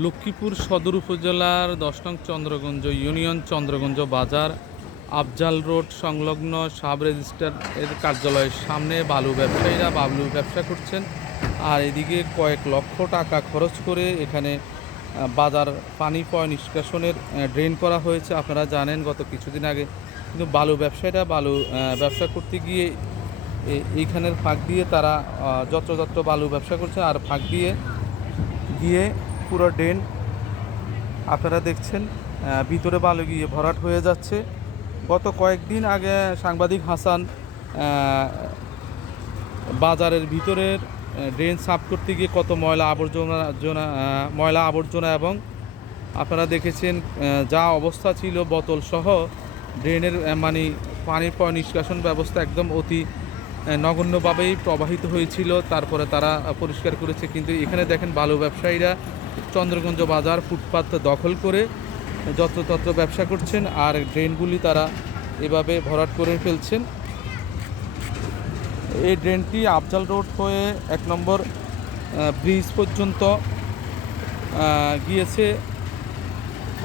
লক্ষ্মীপুর সদর উপজেলার দশ নং চন্দ্রগঞ্জ ইউনিয়ন চন্দ্রগঞ্জ বাজার, আফজাল রোড সংলগ্ন সাব রেজিস্ট্রার এর কার্যালয়ের সামনে বালু ব্যবসায়ীরা বালু ব্যবসা করছেন। আর এদিকে কয়েক লক্ষ টাকা খরচ করে এখানে বাজার পানি পয় নিষ্কাশনের ড্রেন করা হয়েছে। আপনারা জানেন, গত কিছুদিন আগে কিন্তু বালু ব্যবসায়ীরা বালু ব্যবসা করতে গিয়ে এইখানের ফাঁক দিয়ে তারা যত্রযত্র বালু ব্যবসা করছে। আর ফাঁক দিয়ে গিয়ে পুরো ড্রেন আপনারা দেখছেন ভিতরে বালু গিয়ে ভরাট হয়ে যাচ্ছে। গত কয়েকদিন আগে সাংবাদিক হাসান বাজারের ভিতরের ড্রেন সাফ করতে গিয়ে কত ময়লা আবর্জনা জনা, ময়লা আবর্জনা এবং আপনারা দেখেছেন যা অবস্থা ছিল বোতলসহ ড্রেনের মানে পানির পয় নিষ্কাশন ব্যবস্থা একদম অতি নগণ্যভাবেই প্রবাহিত হয়েছিল, তারপরে তারা পরিষ্কার করেছে। কিন্তু এখানে দেখেন বালু ব্যবসায়ীরা চন্দ্রগঞ্জ বাজার ফুটপাত দখল করে যত্রতত্র ব্যবসা করছেন আর ড্রেনগুলি তারা এভাবে ভরাট করে ফেলছেন। এই ড্রেনটি আফজাল রোড হয়ে এক নম্বর ব্রিজ পর্যন্ত গিয়েছে।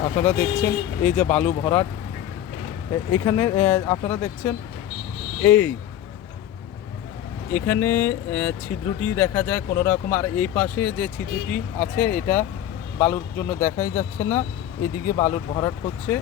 আপনারা দেখছেন এই যে বালু ভরাট। এখানে আপনারা দেখছেন এই এখানে ছিদ্রটি দেখা যায় কোনো রকম। আর এই পাশে যে ছিদ্রটি আছে, এটা বালুর জন্য দেখাই যাচ্ছে না। এদিকে বালুর ভরাট হচ্ছে।